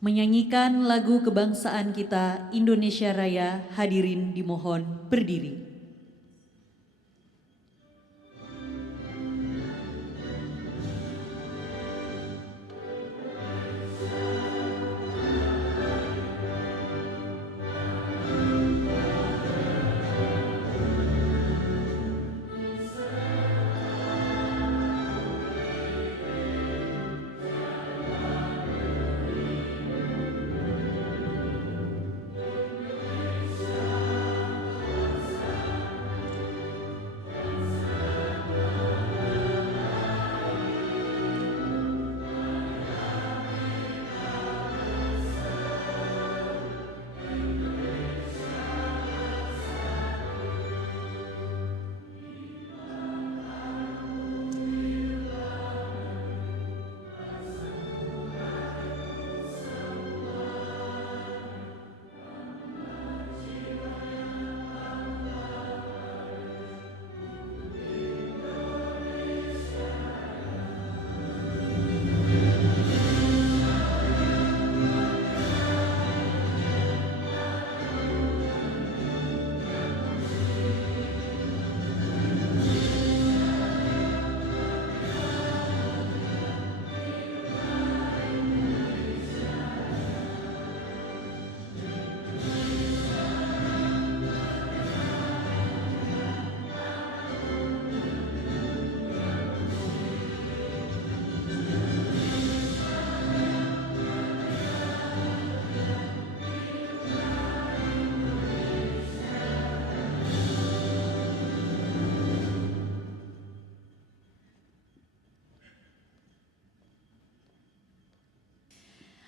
Menyanyikan lagu kebangsaan kita Indonesia Raya, hadirin dimohon berdiri.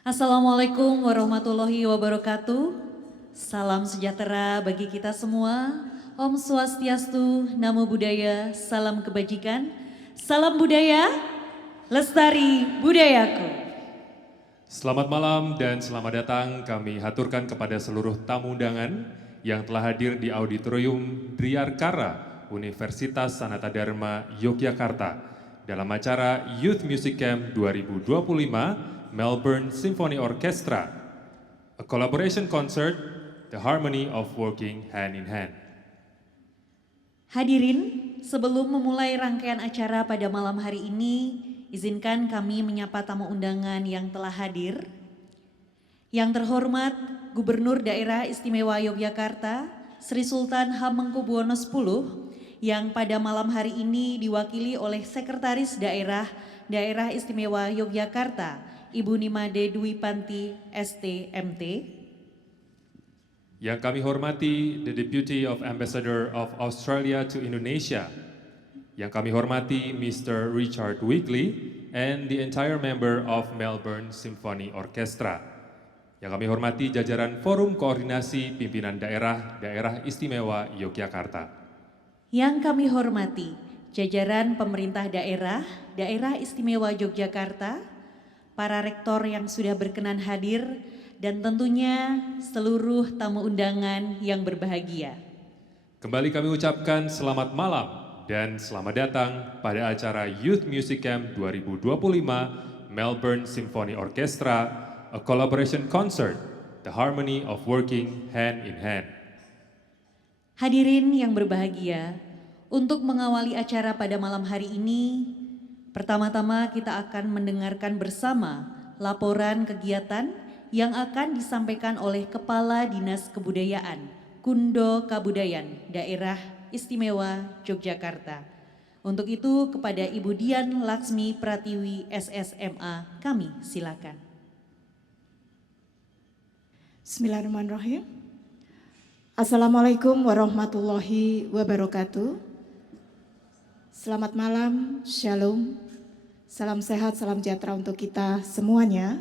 Assalamualaikum warahmatullahi wabarakatuh. Salam sejahtera bagi kita semua. Om Swastiastu, Namo Buddhaya, salam kebajikan. Salam budaya, lestari budayaku. Selamat malam dan selamat datang kami haturkan kepada seluruh tamu undangan yang telah hadir di Auditorium Driarkara Universitas Sanata Dharma Yogyakarta dalam acara Youth Music Camp 2025 Melbourne Symphony Orchestra, a collaboration concert, the harmony of working hand in hand. Hadirin, sebelum memulai rangkaian acara pada malam hari ini, izinkan kami menyapa tamu undangan yang telah hadir. Yang terhormat Gubernur Daerah Istimewa Yogyakarta, Sri Sultan Hamengkubuwono X, yang pada malam hari ini diwakili oleh Sekretaris Daerah Istimewa Yogyakarta, Ibu Nimade Dwi Panti, ST.MT. Yang kami hormati the Deputy of Ambassador of Australia to Indonesia. Yang kami hormati Mr. Richard Weekly and the entire member of Melbourne Symphony Orchestra. Yang kami hormati jajaran Forum Koordinasi Pimpinan Daerah Istimewa Yogyakarta. Yang kami hormati jajaran pemerintah Daerah Istimewa Yogyakarta, para rektor yang sudah berkenan hadir, dan tentunya seluruh tamu undangan yang berbahagia. Kembali kami ucapkan selamat malam dan selamat datang pada acara Youth Music Camp 2025 Melbourne Symphony Orchestra, a collaboration concert, the harmony of working hand in hand. Hadirin yang berbahagia, untuk mengawali acara pada malam hari ini, pertama-tama kita akan mendengarkan bersama laporan kegiatan yang akan disampaikan oleh Kepala Dinas Kebudayaan, Kundo Kabudayan, Daerah Istimewa Yogyakarta. Untuk itu kepada Ibu Dian Laksmi Pratiwi, SSMA, kami silakan. Bismillahirrahmanirrahim. Assalamualaikum warahmatullahi wabarakatuh. Selamat malam, Shalom, salam sehat, salam sejahtera untuk kita semuanya.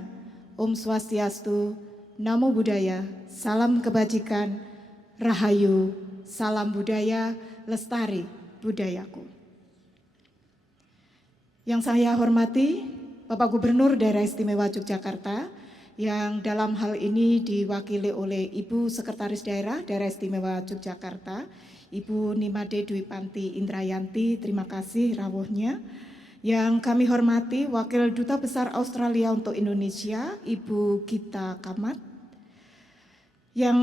Om Swastiastu, Namo Buddhaya, salam kebajikan, Rahayu, salam budaya, lestari budayaku. Yang saya hormati Bapak Gubernur Daerah Istimewa Yogyakarta, yang dalam hal ini diwakili oleh Ibu Sekretaris Daerah Istimewa Yogyakarta, Ibu Nimade Dwi Panti Indrayanti, terima kasih rawuhnya. Yang kami hormati Wakil Duta Besar Australia untuk Indonesia, Ibu Gita Kamat. Yang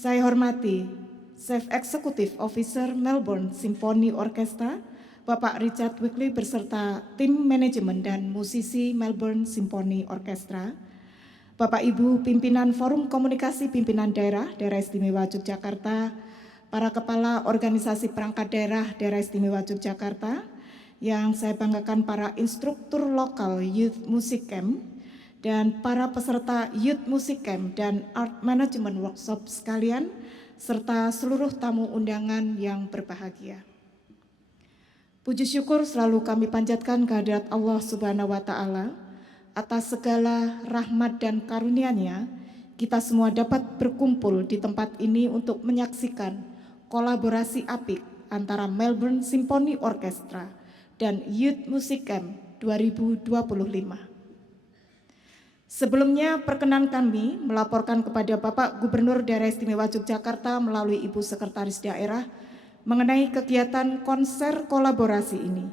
saya hormati Chief Executive Officer Melbourne Symphony Orchestra, Bapak Richard Wickley beserta tim manajemen dan musisi Melbourne Symphony Orchestra, Bapak Ibu pimpinan Forum Komunikasi Pimpinan Daerah Istimewa Yogyakarta, para kepala organisasi perangkat daerah Istimewa Yogyakarta, yang saya banggakan para instruktur lokal Youth Music Camp, dan para peserta Youth Music Camp dan Art Management Workshop sekalian, serta seluruh tamu undangan yang berbahagia. Puji syukur selalu kami panjatkan kehadirat Allah Subhanahu wa Ta'ala atas segala rahmat dan karunia-Nya. Kita semua dapat berkumpul di tempat ini untuk menyaksikan kolaborasi apik antara Melbourne Symphony Orchestra dan Youth Music Camp 2025. Sebelumnya perkenan kami melaporkan kepada Bapak Gubernur Daerah Istimewa Yogyakarta melalui Ibu Sekretaris Daerah mengenai kegiatan konser kolaborasi ini.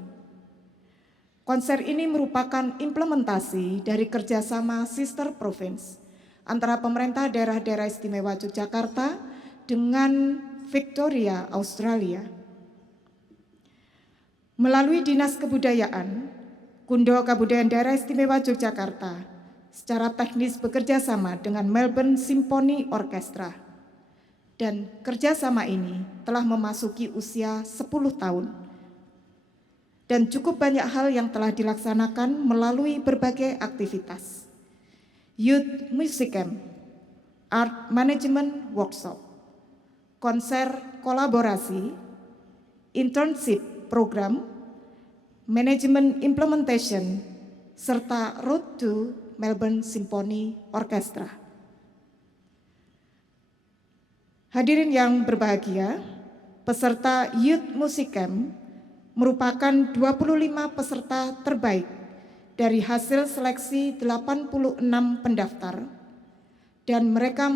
Konser ini merupakan implementasi dari kerjasama Sister Province antara pemerintah daerah Istimewa Yogyakarta dengan Victoria, Australia. Melalui Dinas Kebudayaan, Kundo Kabudayaan Daerah Istimewa Yogyakarta secara teknis bekerja sama dengan Melbourne Symphony Orchestra. Dan kerjasama ini telah memasuki usia 10 tahun. Dan cukup banyak hal yang telah dilaksanakan melalui berbagai aktivitas. Youth Music Camp, Art Management Workshop, konser kolaborasi, internship program, manajemen implementation, serta Road to Melbourne Symphony Orchestra. Hadirin yang berbahagia, peserta Youth Music Camp merupakan 25 peserta terbaik dari hasil seleksi 86 pendaftar, dan mereka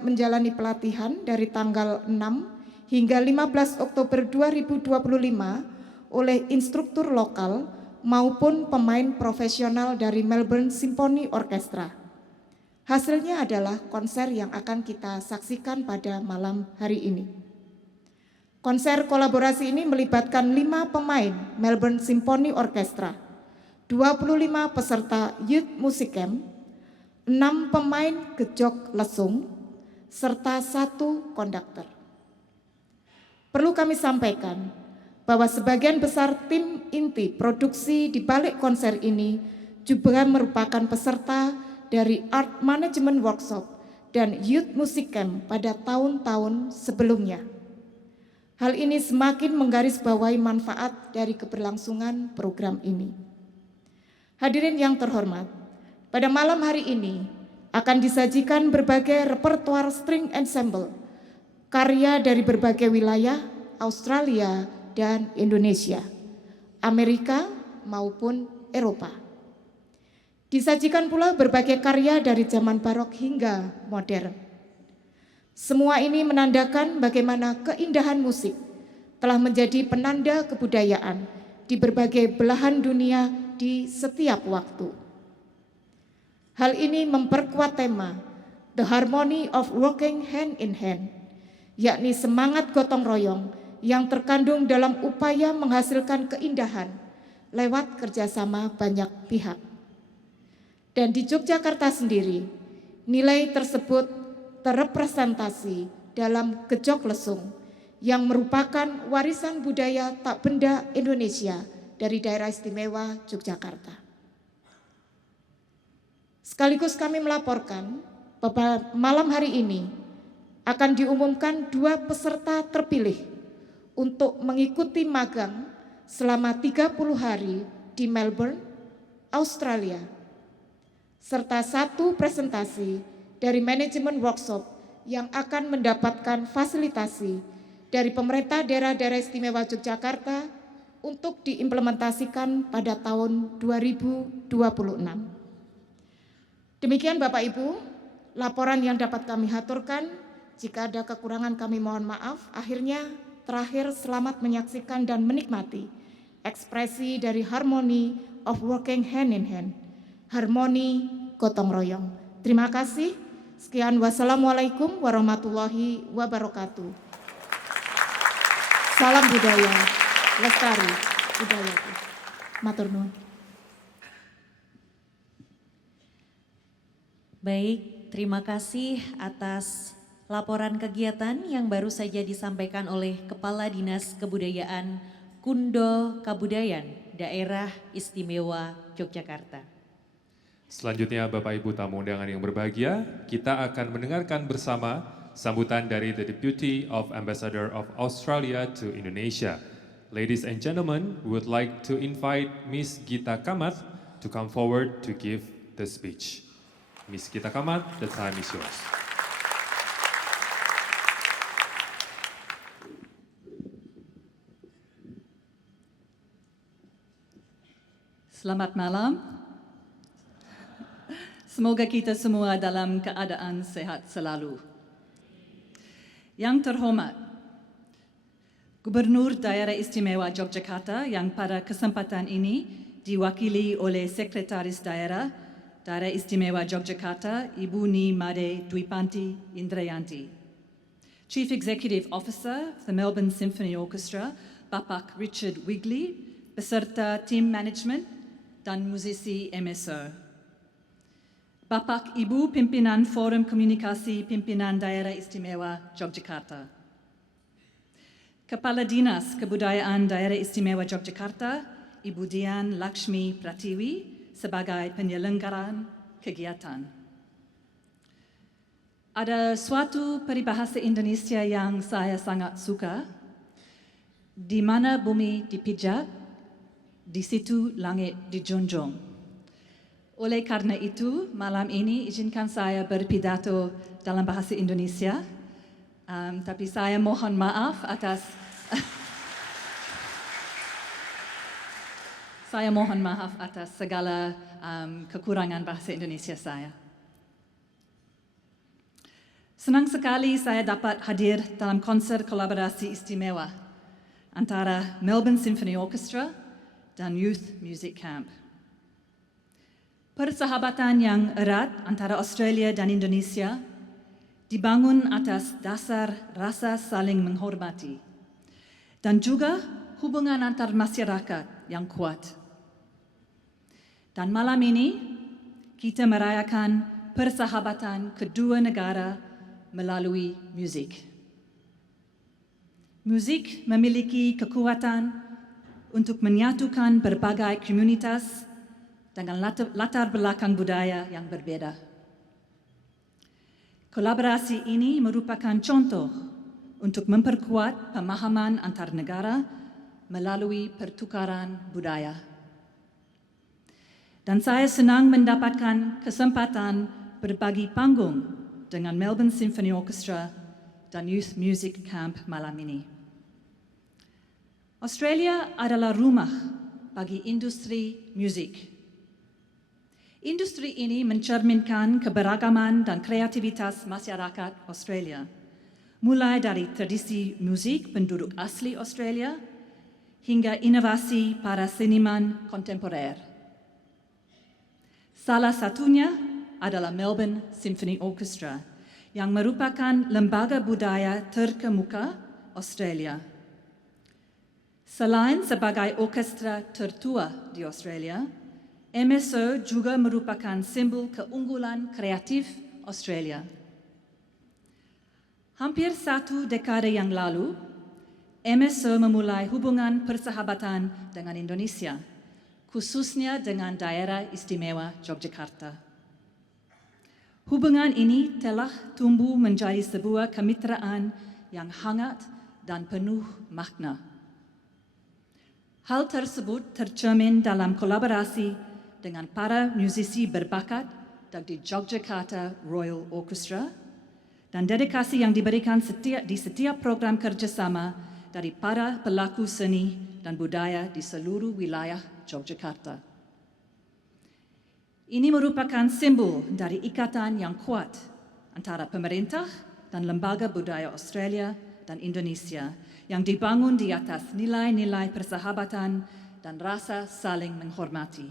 menjalani pelatihan dari tanggal 6 hingga 15 Oktober 2025 oleh instruktur lokal maupun pemain profesional dari Melbourne Symphony Orchestra. Hasilnya adalah konser yang akan kita saksikan pada malam hari ini. Konser kolaborasi ini melibatkan 5 pemain Melbourne Symphony Orchestra, 25 peserta Youth Music Camp, 6 pemain gejok lesung, serta 1 konduktor. Perlu kami sampaikan bahwa sebagian besar tim inti produksi di balik konser ini juga merupakan peserta dari Art Management Workshop dan Youth Music Camp pada tahun-tahun sebelumnya. Hal ini semakin menggarisbawahi manfaat dari keberlangsungan program ini. Hadirin yang terhormat, pada malam hari ini akan disajikan berbagai repertoire string ensemble, karya dari berbagai wilayah Australia dan Indonesia, Amerika maupun Eropa. Disajikan pula berbagai karya dari zaman barok hingga modern. Semua ini menandakan bagaimana keindahan musik telah menjadi penanda kebudayaan di berbagai belahan dunia di setiap waktu. Hal ini memperkuat tema The Harmony of Working Hand in Hand, yakni semangat gotong royong yang terkandung dalam upaya menghasilkan keindahan lewat kerjasama banyak pihak. Dan di Yogyakarta sendiri, nilai tersebut terrepresentasi dalam gejok lesung yang merupakan warisan budaya tak benda Indonesia dari Daerah Istimewa Yogyakarta. Sekaligus kami melaporkan bahwa malam hari ini akan diumumkan 2 peserta terpilih untuk mengikuti magang selama 30 hari di Melbourne, Australia, serta 1 presentasi dari manajemen workshop yang akan mendapatkan fasilitasi dari pemerintah daerah Istimewa Yogyakarta untuk diimplementasikan pada tahun 2026. Demikian Bapak Ibu, laporan yang dapat kami haturkan. Jika ada kekurangan kami mohon maaf. Akhirnya terakhir, selamat menyaksikan dan menikmati ekspresi dari harmony of working hand in hand, harmoni gotong royong. Terima kasih. Sekian, wassalamualaikum warahmatullahi wabarakatuh. Salam budaya, lestari budaya. Matur nuwun. Baik, terima kasih atas laporan kegiatan yang baru saja disampaikan oleh Kepala Dinas Kebudayaan Kundo Kabudayan, Daerah Istimewa Yogyakarta. Selanjutnya Bapak Ibu tamu undangan yang berbahagia, kita akan mendengarkan bersama sambutan dari the Deputy of Ambassador of Australia to Indonesia. Ladies and gentlemen, we would like to invite Miss Gita Kamat to come forward to give the speech. Miss Gita Kamat, the time is yours. Selamat malam. Semoga kita semua dalam keadaan sehat selalu. Yang terhormat, Gubernur Daerah Istimewa Yogyakarta yang pada kesempatan ini diwakili oleh Sekretaris Daerah Istimewa Yogyakarta, Ibu Ni Made Dwipanti Indrayanti. Chief Executive Officer of the Melbourne Symphony Orchestra, Bapak Richard Wigley, beserta tim management dan musisi MSO. Bapak Ibu Pimpinan Forum Komunikasi Pimpinan Daerah Istimewa Yogyakarta. Kepala Dinas Kebudayaan Daerah Istimewa Yogyakarta, Ibu Dian Lakshmi Pratiwi sebagai penyelenggaraan kegiatan. Ada suatu peribahasa Indonesia yang saya sangat suka, di mana bumi dipijak, di situ langit dijunjung. Oleh karena itu, malam ini izinkan saya berpidato dalam bahasa Indonesia, tapi saya mohon maaf atas segala kekurangan bahasa Indonesia saya. Senang sekali saya dapat hadir dalam konser kolaborasi istimewa antara Melbourne Symphony Orchestra dan Youth Music Camp. Persahabatan yang erat antara Australia dan Indonesia dibangun atas dasar rasa saling menghormati dan juga hubungan antar masyarakat yang kuat. Dan malam ini kita merayakan persahabatan kedua negara melalui musik. Musik memiliki kekuatan untuk menyatukan berbagai komunitas dengan latar belakang budaya yang berbeda. Kolaborasi ini merupakan contoh untuk memperkuat pemahaman antar negara melalui pertukaran budaya. Dan saya senang mendapatkan kesempatan berbagi panggung dengan Melbourne Symphony Orchestra dan Youth Music Camp malam ini. Australia adalah rumah bagi industri musik. Industri ini mencerminkan keberagaman dan kreativitas masyarakat Australia, mulai dari tradisi musik penduduk asli Australia hingga inovasi para seniman kontemporer. Salah satunya adalah Melbourne Symphony Orchestra, yang merupakan lembaga budaya terkemuka Australia. Selain sebagai orkestra tertua di Australia, MSO juga merupakan simbol keunggulan kreatif Australia. Hampir 1 dekade yang lalu, MSO memulai hubungan persahabatan dengan Indonesia, khususnya dengan Daerah Istimewa Yogyakarta. Hubungan ini telah tumbuh menjadi sebuah kemitraan yang hangat dan penuh makna. Hal tersebut tercermin dalam kolaborasi dengan para musisi berbakat dari Yogyakarta Royal Orchestra dan dedikasi yang diberikan di setiap program kerjasama dari para pelaku seni dan budaya di seluruh wilayah Yogyakarta. Ini merupakan simbol dari ikatan yang kuat antara pemerintah dan lembaga budaya Australia dan Indonesia yang dibangun di atas nilai-nilai persahabatan dan rasa saling menghormati.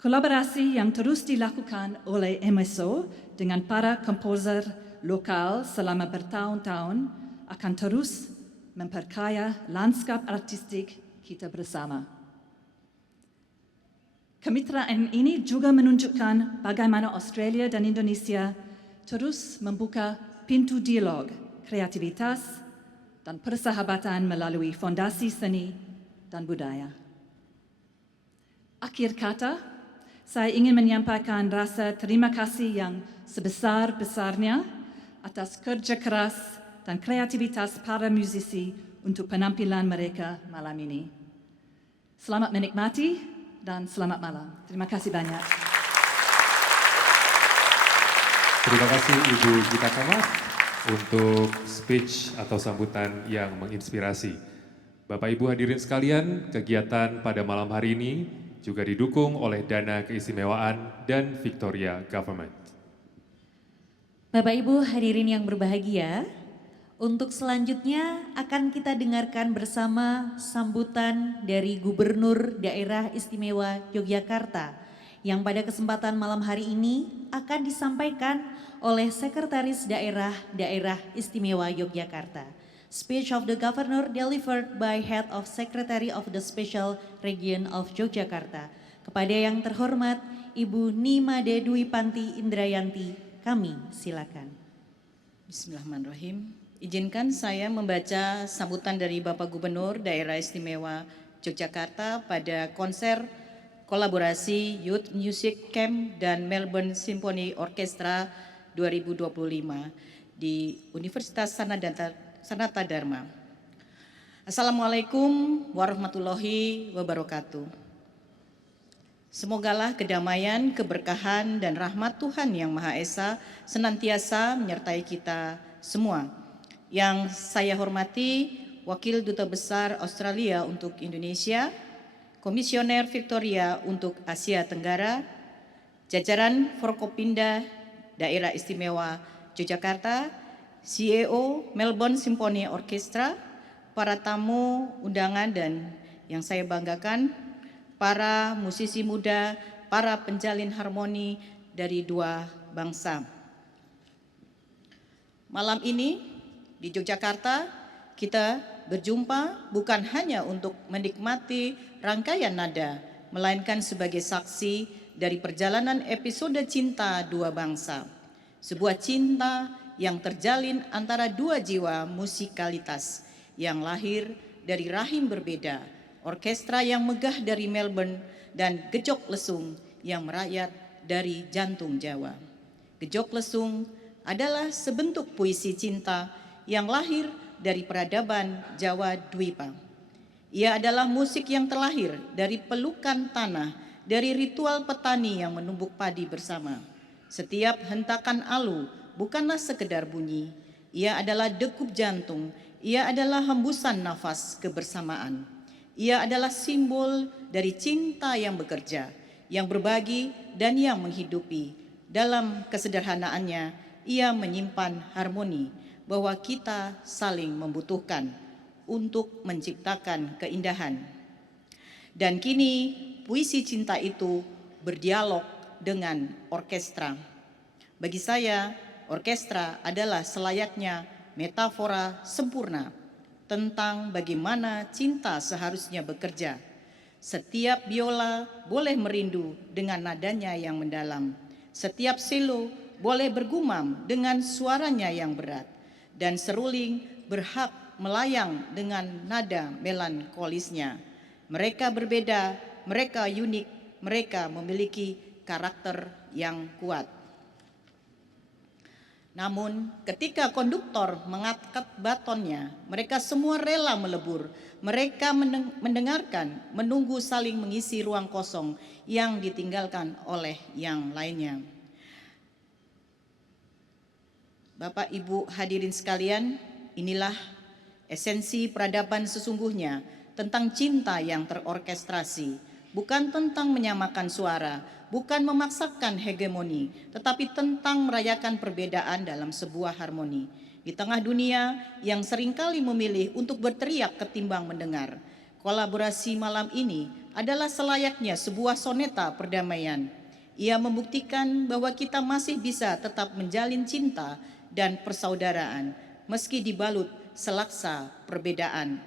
Kolaborasi yang terus dilakukan oleh MSO dengan para komposer lokal selama bertahun-tahun akan terus memperkaya lanskap artistik kita bersama. Kemitraan ini juga menunjukkan bagaimana Australia dan Indonesia terus membuka pintu dialog, kreativitas, dan persahabatan melalui fondasi seni dan budaya. Akhir kata, saya ingin menyampaikan rasa terima kasih yang sebesar-besarnya atas kerja keras dan kreativitas para musisi untuk penampilan mereka malam ini. Selamat menikmati dan selamat malam. Terima kasih banyak. Terima kasih Ibu Gita Kamas untuk speech atau sambutan yang menginspirasi. Bapak Ibu hadirin sekalian, kegiatan pada malam hari ini juga didukung oleh dana keistimewaan dan Victoria Government. Bapak Ibu hadirin yang berbahagia, untuk selanjutnya akan kita dengarkan bersama sambutan dari Gubernur Daerah Istimewa Yogyakarta yang pada kesempatan malam hari ini akan disampaikan oleh Sekretaris Daerah Istimewa Yogyakarta. Speech of the Governor delivered by Head of Secretary of the Special Region of Yogyakarta. Kepada yang terhormat Ibu Nimade Dwi Panti Indrayanti, kami silakan. Bismillahirrahmanirrahim. Izinkan saya membaca sambutan dari Bapak Gubernur Daerah Istimewa Yogyakarta pada konser kolaborasi Youth Music Camp dan Melbourne Symphony Orchestra 2025 di Universitas Sanata Dharma. Assalamualaikum warahmatullahi wabarakatuh. Semogalah kedamaian, keberkahan, dan rahmat Tuhan Yang Maha Esa senantiasa menyertai kita semua. Yang saya hormati, Wakil Duta Besar Australia untuk Indonesia, Komisioner Victoria untuk Asia Tenggara, jajaran Forkopimda Daerah Istimewa Yogyakarta, CEO Melbourne Symphony Orchestra, para tamu undangan dan yang saya banggakan, para musisi muda, para penjalin harmoni dari dua bangsa. Malam ini di Yogyakarta kita berjumpa bukan hanya untuk menikmati rangkaian nada, melainkan sebagai saksi dari perjalanan episode cinta dua bangsa. Sebuah cinta yang terjalin antara dua jiwa musikalitas yang lahir dari rahim berbeda, orkestra yang megah dari Melbourne dan Gejok Lesung yang merayat dari jantung Jawa. Gejok Lesung adalah sebentuk puisi cinta yang lahir dari peradaban Jawa Dwipa. Ia adalah musik yang terlahir dari pelukan tanah, dari ritual petani yang menumbuk padi bersama. Setiap hentakan alu bukanlah sekedar bunyi, ia adalah degup jantung, ia adalah hembusan nafas kebersamaan. Ia adalah simbol dari cinta yang bekerja, yang berbagi dan yang menghidupi. Dalam kesederhanaannya, ia menyimpan harmoni, bahwa kita saling membutuhkan untuk menciptakan keindahan. Dan kini puisi cinta itu berdialog dengan orkestra. Bagi saya, orkestra adalah selayaknya metafora sempurna tentang bagaimana cinta seharusnya bekerja. Setiap biola boleh merindu dengan nadanya yang mendalam. Setiap selo boleh bergumam dengan suaranya yang berat. Dan seruling berhak melayang dengan nada melankolisnya. Mereka berbeda, mereka unik, mereka memiliki karakter yang kuat. Namun ketika konduktor mengangkat batonnya, mereka semua rela melebur. Mereka mendengarkan, menunggu saling mengisi ruang kosong yang ditinggalkan oleh yang lainnya. Bapak, Ibu hadirin sekalian, inilah esensi peradaban sesungguhnya tentang cinta yang terorkestrasi, bukan tentang menyamakan suara, bukan memaksakan hegemoni, tetapi tentang merayakan perbedaan dalam sebuah harmoni. Di tengah dunia yang seringkali memilih untuk berteriak ketimbang mendengar, Kolaborasi malam ini adalah selayaknya sebuah soneta perdamaian. Ia membuktikan bahwa kita masih bisa tetap menjalin cinta dan persaudaraan meski dibalut selaksa perbedaan.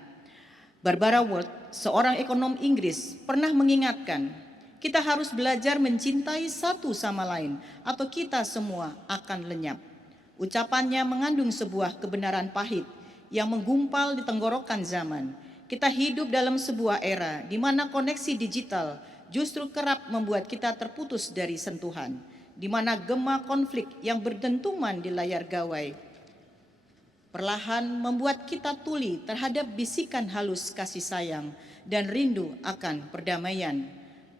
Barbara Ward, seorang ekonom Inggris, pernah mengingatkan, kita harus belajar mencintai satu sama lain atau kita semua akan lenyap. Ucapannya mengandung sebuah kebenaran pahit yang menggumpal di tenggorokan zaman. Kita hidup dalam sebuah era di mana koneksi digital justru kerap membuat kita terputus dari sentuhan, di mana gema konflik yang berdentuman di layar gawai perlahan membuat kita tuli terhadap bisikan halus kasih sayang dan rindu akan perdamaian.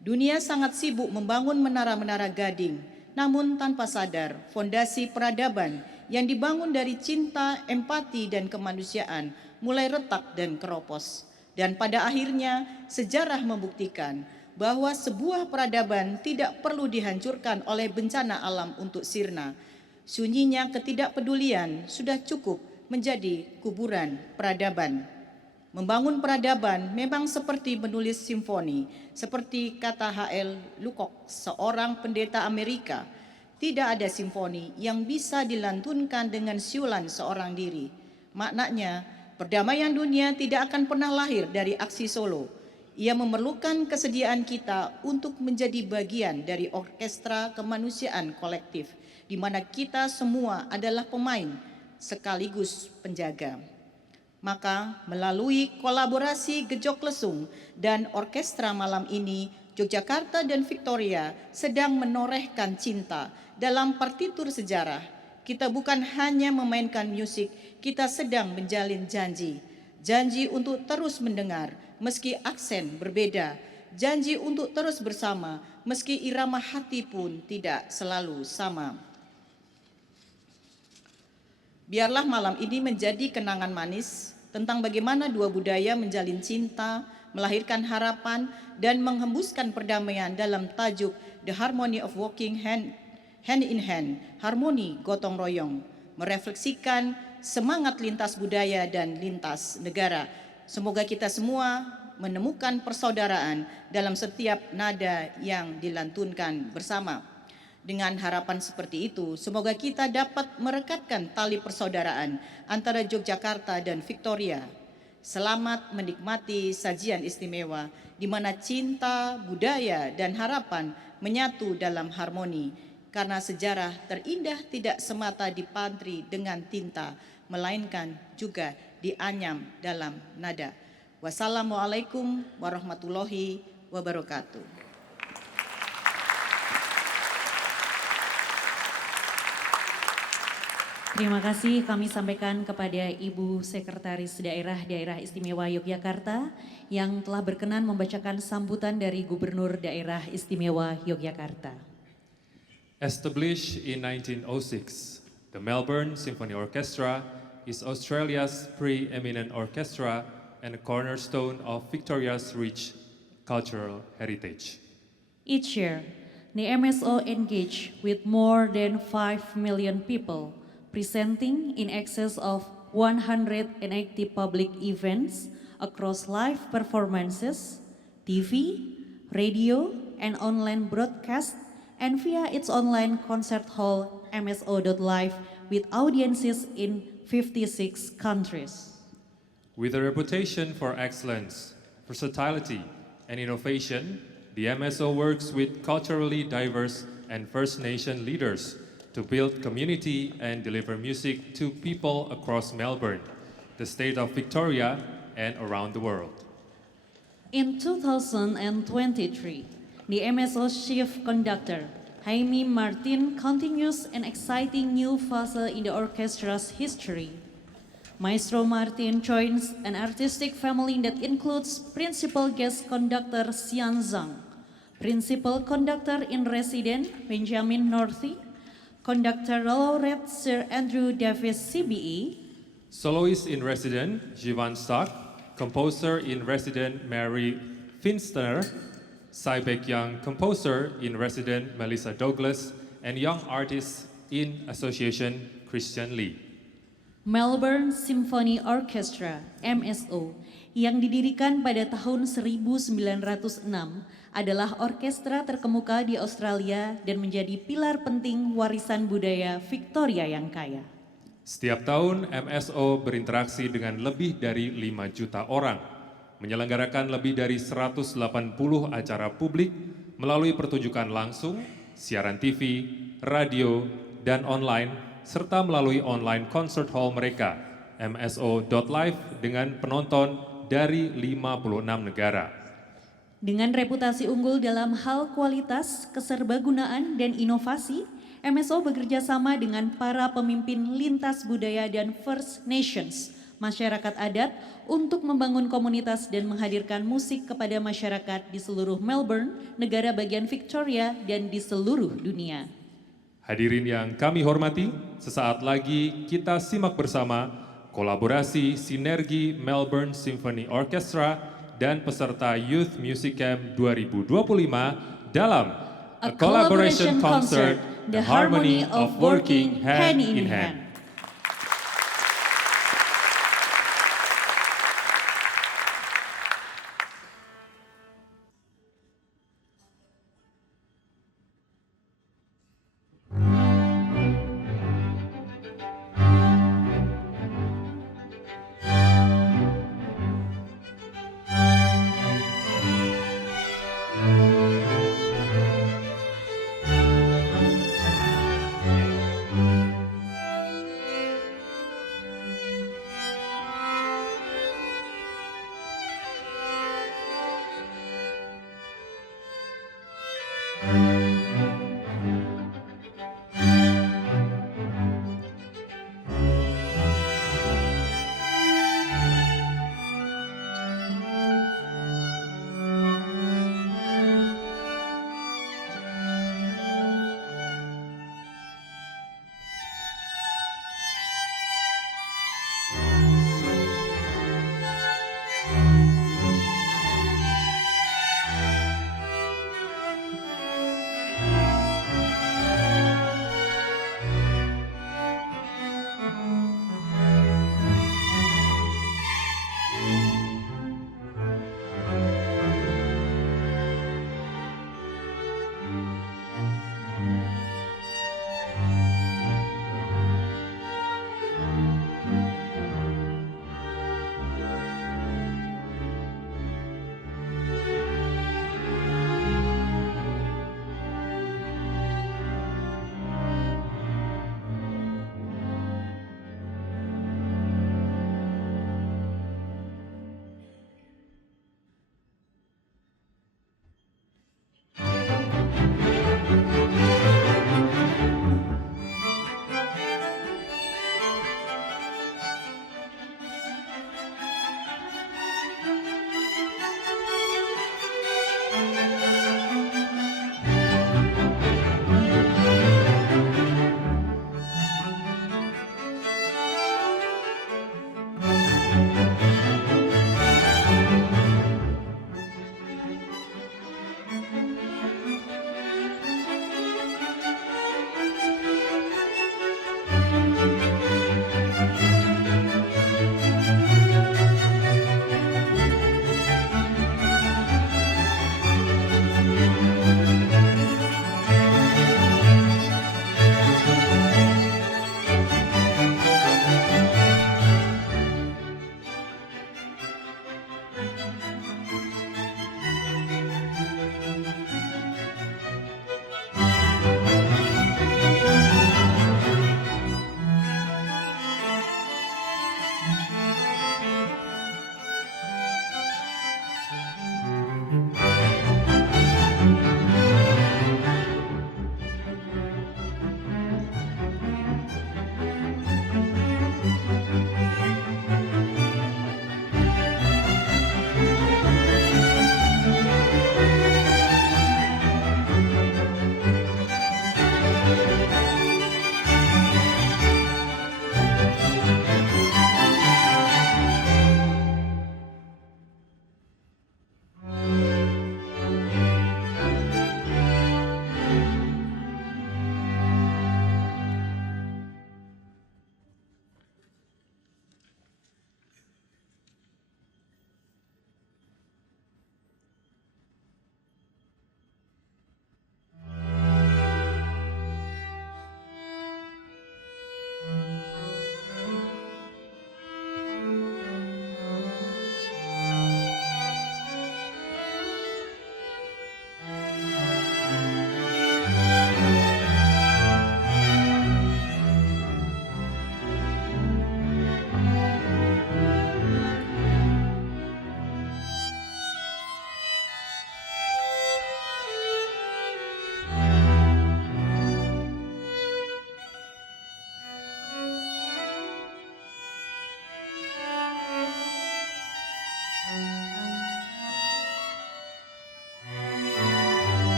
Dunia sangat sibuk membangun menara-menara gading, namun tanpa sadar fondasi peradaban yang dibangun dari cinta, empati, dan kemanusiaan mulai retak dan keropos. Dan pada akhirnya sejarah membuktikan bahwa sebuah peradaban tidak perlu dihancurkan oleh bencana alam untuk sirna. Sunyinya ketidakpedulian sudah cukup menjadi kuburan peradaban. Membangun peradaban memang seperti menulis simfoni, seperti kata H.L. Leacock, seorang pendeta Amerika. Tidak ada simfoni yang bisa dilantunkan dengan siulan seorang diri. Maknanya, perdamaian dunia tidak akan pernah lahir dari aksi solo. Ia memerlukan kesediaan kita untuk menjadi bagian dari orkestra kemanusiaan kolektif, di mana kita semua adalah pemain sekaligus penjaga. Maka melalui kolaborasi Gejok Lesung dan orkestra malam ini, Yogyakarta dan Victoria sedang menorehkan cinta dalam partitur sejarah. Kita bukan hanya memainkan musik, kita sedang menjalin janji. Janji untuk terus mendengar meski aksen berbeda. Janji untuk terus bersama meski irama hati pun tidak selalu sama. Biarlah malam ini menjadi kenangan manis tentang bagaimana dua budaya menjalin cinta, melahirkan harapan, dan menghembuskan perdamaian dalam tajuk The Harmony of Walking Hand in Hand, harmoni gotong royong, merefleksikan semangat lintas budaya dan lintas negara. Semoga kita semua menemukan persaudaraan dalam setiap nada yang dilantunkan bersama. Dengan harapan seperti itu, semoga kita dapat merekatkan tali persaudaraan antara Yogyakarta dan Victoria. Selamat menikmati sajian istimewa di mana cinta, budaya, dan harapan menyatu dalam harmoni. Karena sejarah terindah tidak semata dipantri dengan tinta, melainkan juga dianyam dalam nada. Wassalamualaikum warahmatullahi wabarakatuh. Terima kasih kami sampaikan kepada Ibu Sekretaris Daerah Istimewa Yogyakarta yang telah berkenan membacakan sambutan dari Gubernur Daerah Istimewa Yogyakarta. Established in 1906, the Melbourne Symphony Orchestra is Australia's preeminent orchestra and a cornerstone of Victoria's rich cultural heritage. Each year, the MSO engage with more than 5 million people, presenting in excess of 180 public events across live performances, TV, radio, and online broadcast, and via its online concert hall MSO.live with audiences in 56 countries. With a reputation for excellence, versatility, and innovation, the MSO works with culturally diverse and First Nation leaders to build community and deliver music to people across Melbourne, the state of Victoria, and around the world. In 2023, the MSO Chief Conductor, Jaime Martin, continues an exciting new phase in the orchestra's history. Maestro Martin joins an artistic family that includes Principal Guest Conductor Xian Zhang, Principal Conductor in Resident Benjamin Northey, Conductor Laureate Sir Andrew Davis CBE, Soloist in Resident Jivan Stark, Composer in Resident Mary Finster, Saibek Young Composer in Resident Melissa Douglas, and Young Artist in Association Christian Lee. Melbourne Symphony Orchestra (MSO) yang didirikan pada tahun 1906 adalah orkestra terkemuka di Australia dan menjadi pilar penting warisan budaya Victoria yang kaya. Setiap tahun MSO berinteraksi dengan lebih dari 5 juta orang, menyelenggarakan lebih dari 180 acara publik melalui pertunjukan langsung, siaran TV, radio, dan online, serta melalui online concert hall mereka, mso.live dengan penonton dari 56 negara. Dengan reputasi unggul dalam hal kualitas, keserbagunaan, dan inovasi, MSO bekerja sama dengan para pemimpin lintas budaya dan First Nations, masyarakat adat, untuk membangun komunitas dan menghadirkan musik kepada masyarakat di seluruh Melbourne, negara bagian Victoria, dan di seluruh dunia. Hadirin yang kami hormati, sesaat lagi kita simak bersama kolaborasi sinergi Melbourne Symphony Orchestra dan peserta Youth Music Camp 2025 dalam A Collaboration Concert, The Harmony of Working Hand in Hand.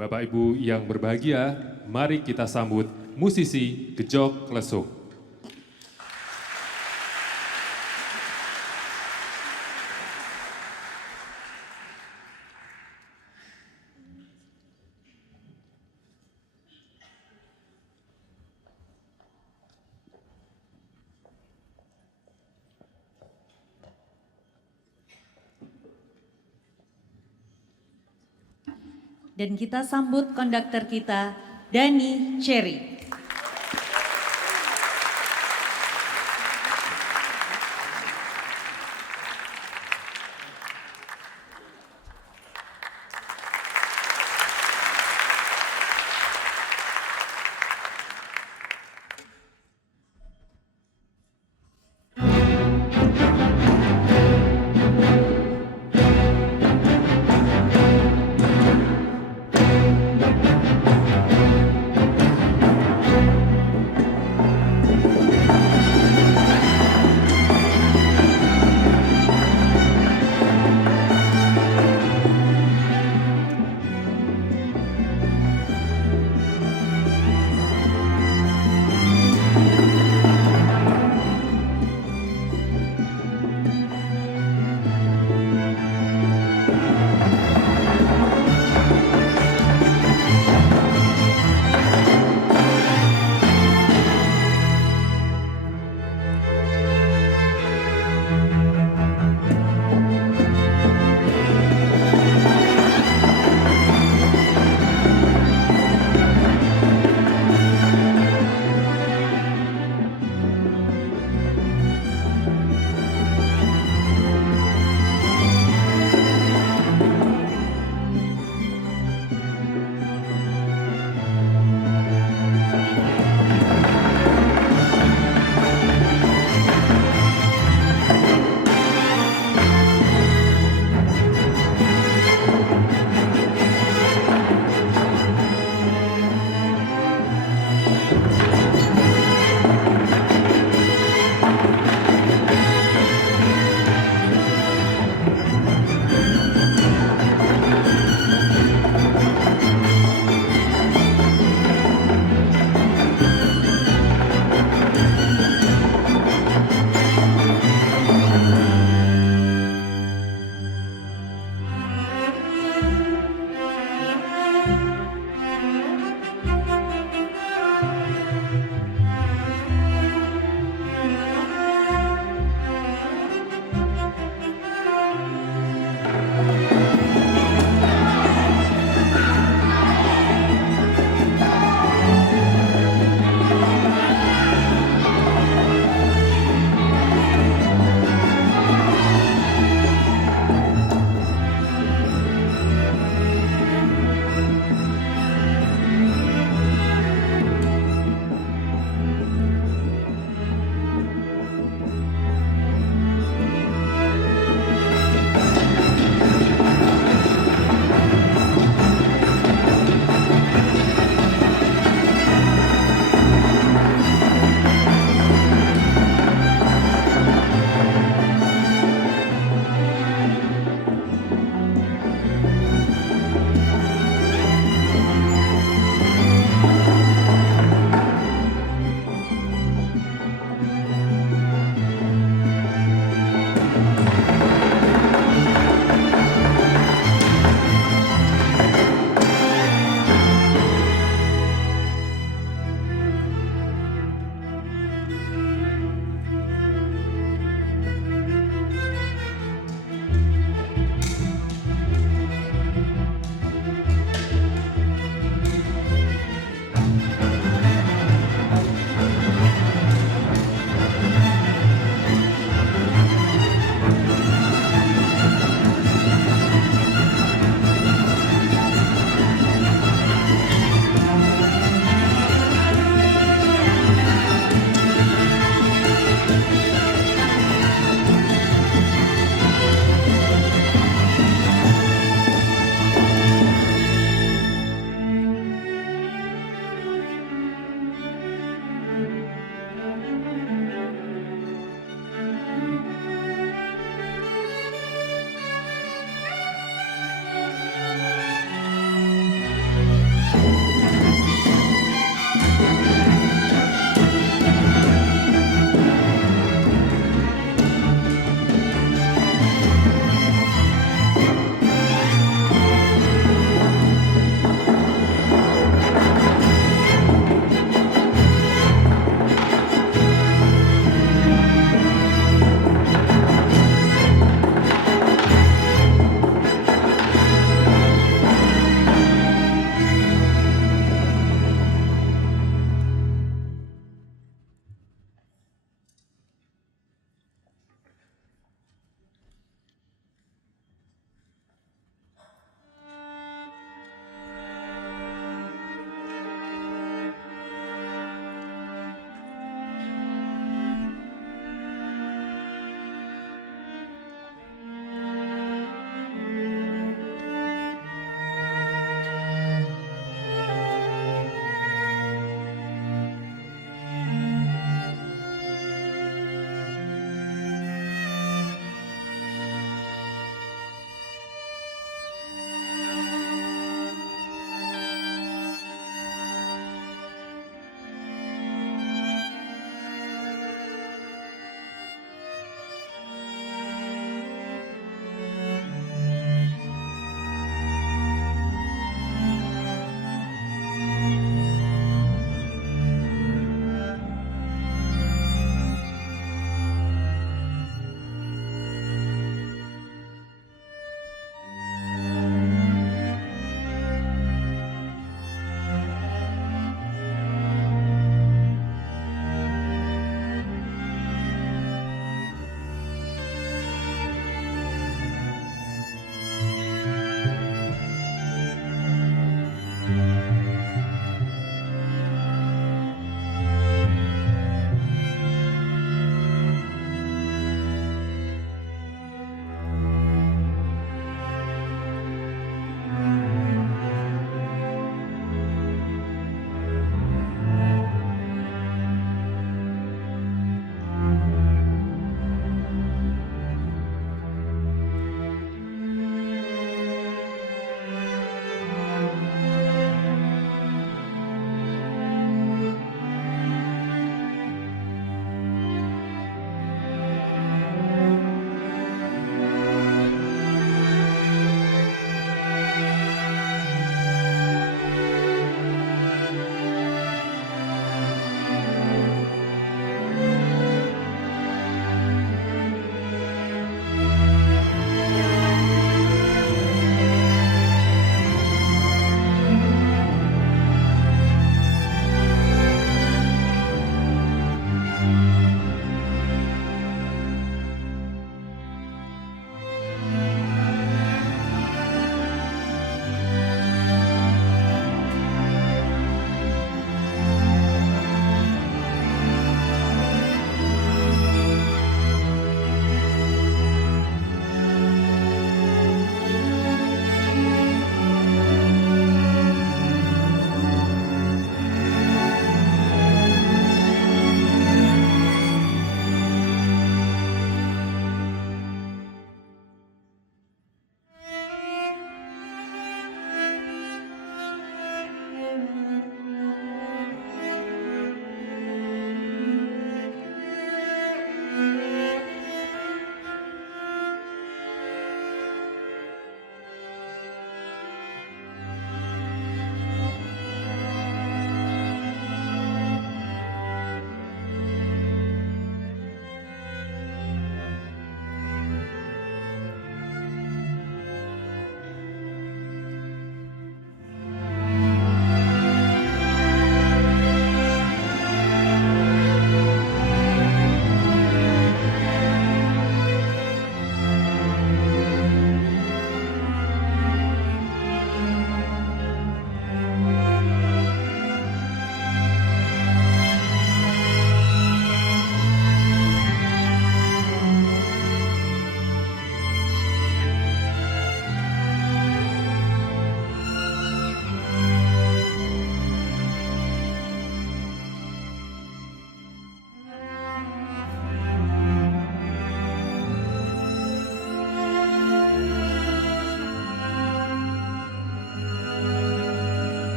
Bapak Ibu yang berbahagia, mari kita sambut musisi Gejok Klesuk. Dan kita sambut konduktor kita, Dani Cherry.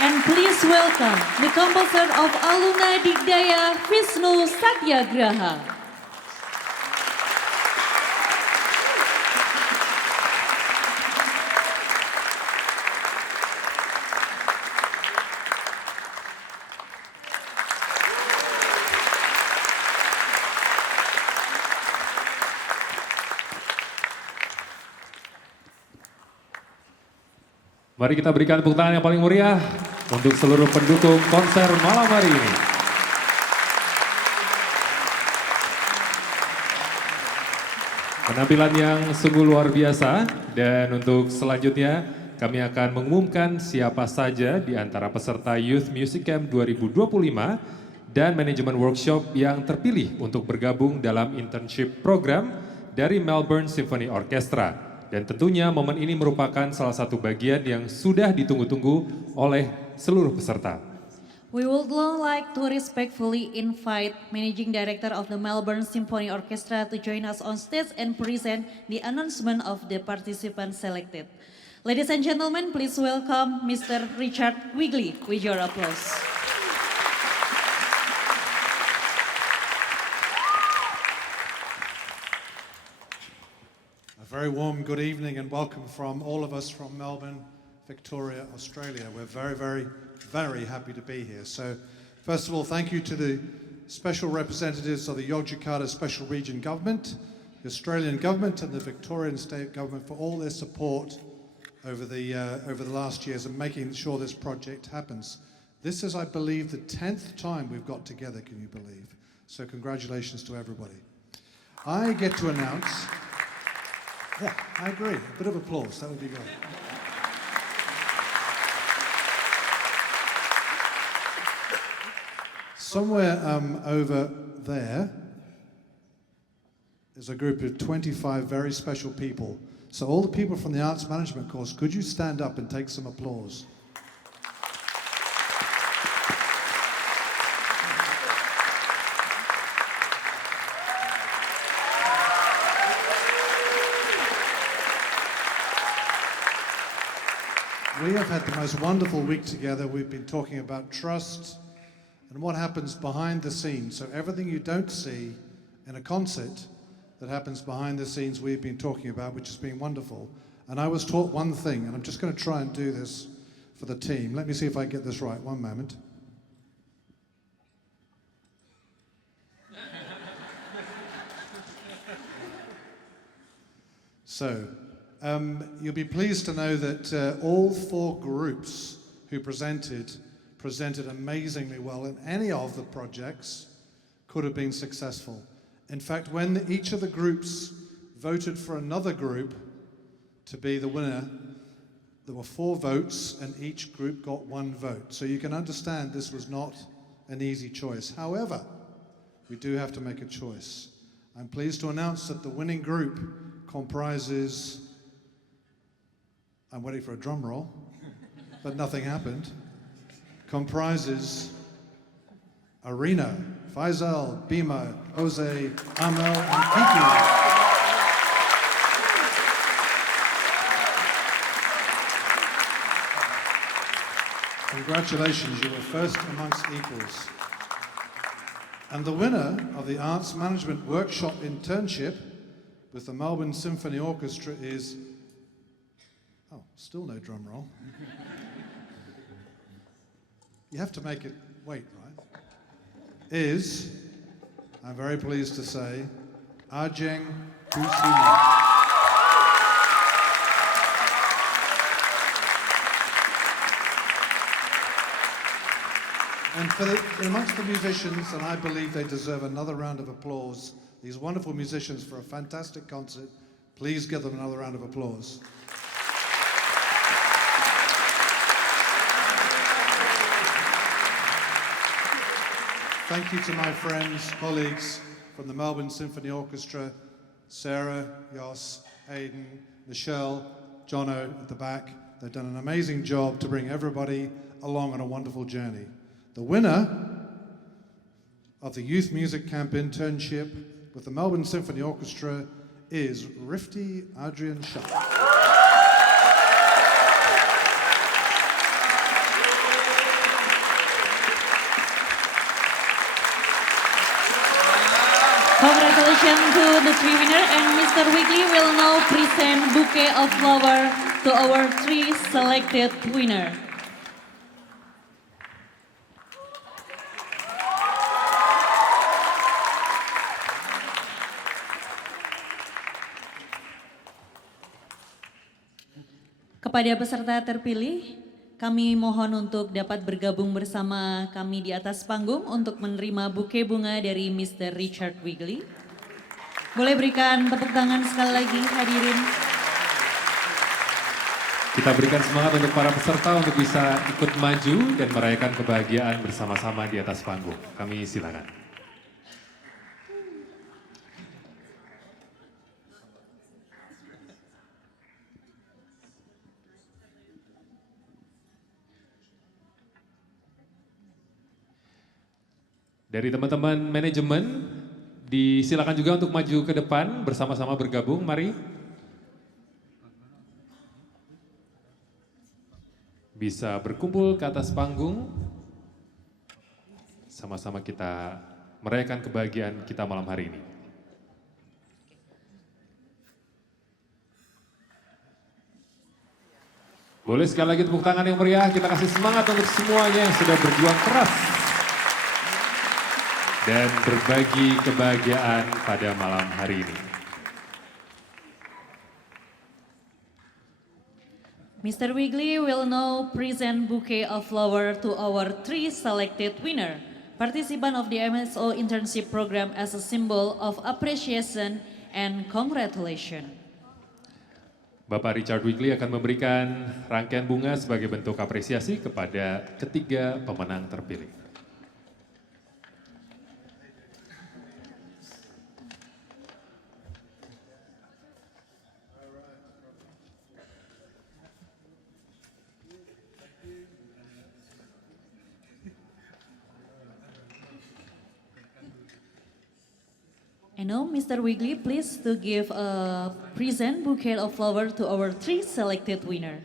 And please welcome the composer of Aluna Digdaya, Vishnu Satyagraha. Mari kita berikan tepuk tangan yang paling meriah untuk seluruh pendukung konser malam hari ini. Penampilan yang sungguh luar biasa, dan untuk selanjutnya kami akan mengumumkan siapa saja di antara peserta Youth Music Camp 2025 dan manajemen workshop yang terpilih untuk bergabung dalam internship program dari Melbourne Symphony Orchestra. Dan tentunya momen ini merupakan salah satu bagian yang sudah ditunggu-tunggu oleh seluruh peserta. We would like to respectfully invite Managing Director of the Melbourne Symphony Orchestra to join us on stage and present the announcement of the participants selected. Ladies and gentlemen, please welcome Mr. Richard Wigley with your applause. A very warm good evening and welcome from all of us from Melbourne, Victoria, Australia. We're very, very, very happy to be here. So first of all, thank you to the special representatives of the Yogyakarta Special Region Government, the Australian Government and the Victorian State Government for all their support over the last years and making sure this project happens. This is, I believe, the 10th time we've got together, can you believe? So congratulations to everybody. I get to announce... Yeah, I agree. A bit of applause, that would be great. Somewhere over there is a group of 25 very special people. So all the people from the Arts Management course, could you stand up and take some applause? We have had the most wonderful week together. We've been talking about trust and what happens behind the scenes. So everything you don't see in a concert that happens behind the scenes we've been talking about, which has been wonderful. And I was taught one thing, and I'm just going to try and do this for the team. Let me see if I get this right. One moment. So, you'll be pleased to know that all 4 groups who presented amazingly well, and any of the projects could have been successful. In fact, when each of the groups voted for another group to be the winner, there were 4 votes and each group got 1 vote. So you can understand this was not an easy choice. However, we do have to make a choice. I'm pleased to announce that the winning group comprises, I'm waiting for a drum roll, but nothing happened, comprises Arena, Faisal, Bima, Jose, Amel, and Kiki. Congratulations, you were first amongst equals. And the winner of the Arts Management Workshop Internship with the Melbourne Symphony Orchestra is, oh, still no drum roll. You have to make it wait, right? Is, I'm very pleased to say, Ajeng Kusuma. And amongst the musicians, and I believe they deserve another round of applause, these wonderful musicians for a fantastic concert, please give them another round of applause. Thank you to my friends, colleagues from the Melbourne Symphony Orchestra, Sarah, Jos, Aidan, Michelle, Jono at the back. They've done an amazing job to bring everybody along on a wonderful journey. The winner of the Youth Music Camp Internship with the Melbourne Symphony Orchestra is Rifty Adrian Shah. Congratulations to the 3 winners, and Mr. Wigley will now present bouquet of flowers to our 3 selected winners. Kepada peserta terpilih, kami mohon untuk dapat bergabung bersama kami di atas panggung untuk menerima buke bunga dari Mr. Richard Wigley. Boleh berikan tepuk tangan sekali lagi, hadirin. Kita berikan semangat untuk para peserta untuk bisa ikut maju dan merayakan kebahagiaan bersama-sama di atas panggung. Kami silakan. Dari teman-teman manajemen, disilakan juga untuk maju ke depan bersama-sama bergabung, mari. Bisa berkumpul ke atas panggung, sama-sama kita merayakan kebahagiaan kita malam hari ini. Boleh sekali lagi tepuk tangan yang meriah, kita kasih semangat untuk semuanya yang sudah berjuang keras dan berbagi kebahagiaan pada malam hari ini. Mr. Wigley will now present bouquet of flowers to our 3 selected winners, participant of the MSO internship program, as a symbol of appreciation and congratulations. Bapak Richard Wigley akan memberikan rangkaian bunga sebagai bentuk apresiasi kepada ketiga pemenang terpilih. And now, Mr. Wigley, please to give a present bouquet of flowers to our 3 selected winners.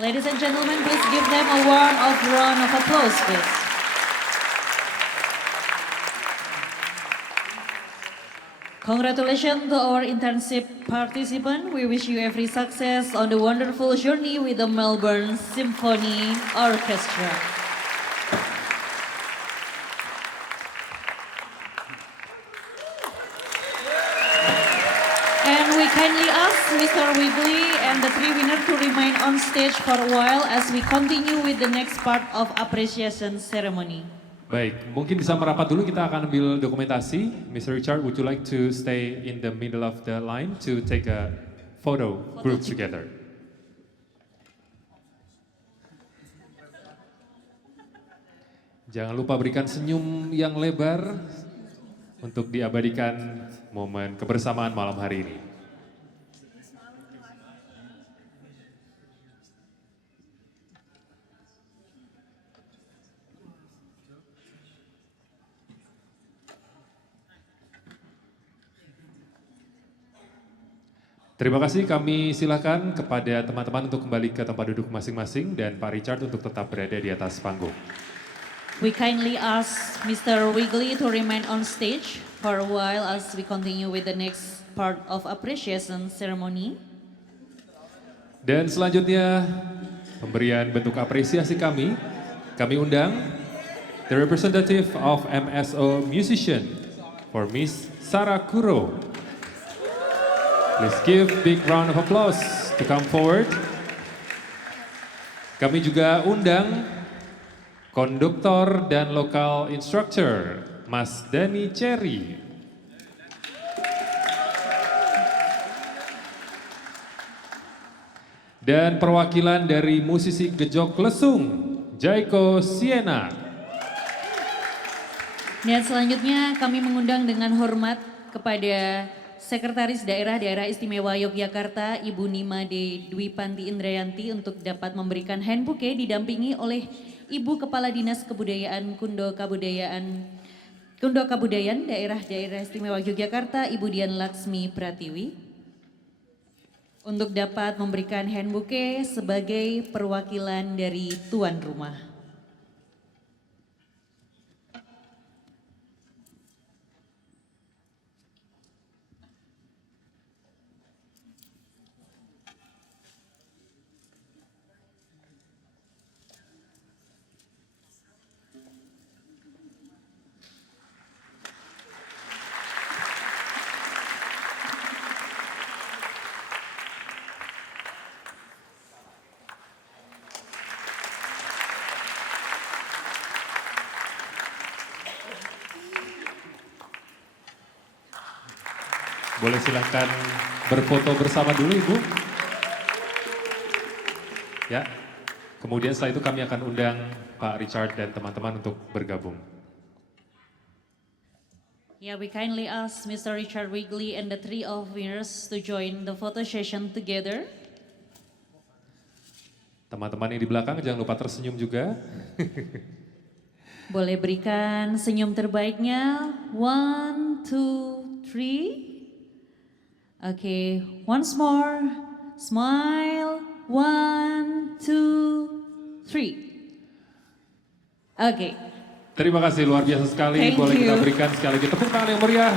Ladies and gentlemen, please give them a round of applause, please. Congratulations to our internship participant. We wish you every success on the wonderful journey with the Melbourne Symphony Orchestra. And we kindly ask Mr. Wiggly and the three winners to remain on stage for a while as we continue with the next part of appreciation ceremony. Baik, mungkin bisa merapat dulu, kita akan ambil dokumentasi. Mr. Richard, would you like to stay in the middle of the line to take a photo group together? Jangan lupa berikan senyum yang lebar untuk diabadikan momen kebersamaan malam hari ini. Terima kasih, kami silakan kepada teman-teman untuk kembali ke tempat duduk masing-masing dan Pak Richard untuk tetap berada di atas panggung. We kindly ask Mr. Wiggly to remain on stage for a while as we continue with the next part of appreciation ceremony. Dan selanjutnya, pemberian bentuk apresiasi kami undang the representative of MSO Musician for Miss Sarah Kuro. Please give big round of applause to come forward. Kami juga undang konduktor dan lokal instructor, Mas Dani Cherry. Dan perwakilan dari musisi Gejok Lesung, Jaiko Siena. Dan selanjutnya kami mengundang dengan hormat kepada Sekretaris Daerah Istimewa Yogyakarta, Ibu Nimade Dwi Panti Indrayanti untuk dapat memberikan hand bouquet didampingi oleh Ibu Kepala Dinas Kebudayaan Kundo Kabudayan Daerah Istimewa Yogyakarta, Ibu Dian Laksmi Pratiwi. Untuk dapat memberikan hand bouquet sebagai perwakilan dari tuan rumah. Boleh silakan berfoto bersama dulu Ibu. Ya, kemudian setelah itu kami akan undang Pak Richard dan teman-teman untuk bergabung. Yeah, we kindly ask Mr. Richard Wiggly and the three of winners to join the photo session together. Teman-teman yang di belakang jangan lupa tersenyum juga. Boleh berikan senyum terbaiknya. 1, 2, 3. Okay, once more. Smile. 1, 2, 3. Okay. Terima kasih, luar biasa sekali. Thank Boleh kita you. berikan sekali lagi tepuk tangan yang meriah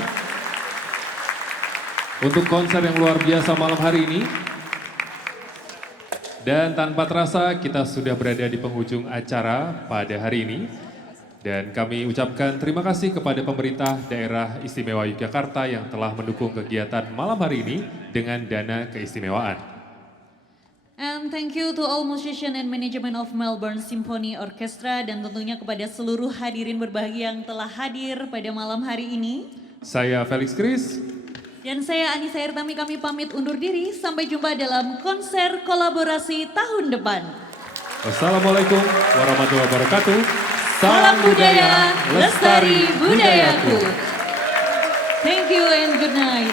untuk konser yang luar biasa malam hari ini. Dan tanpa terasa kita sudah berada di penghujung acara pada hari ini. Dan kami ucapkan terima kasih kepada pemerintah daerah istimewa Yogyakarta yang telah mendukung kegiatan malam hari ini dengan dana keistimewaan. And thank you to all musician and management of Melbourne Symphony Orchestra dan tentunya kepada seluruh hadirin berbahagia yang telah hadir pada malam hari ini. Saya Felix Kris. Dan saya Anissa Hirtami, kami pamit undur diri. Sampai jumpa dalam konser kolaborasi tahun depan. Wassalamualaikum warahmatullahi wabarakatuh. Salam budaya, lestari budayaku. Thank you and good night.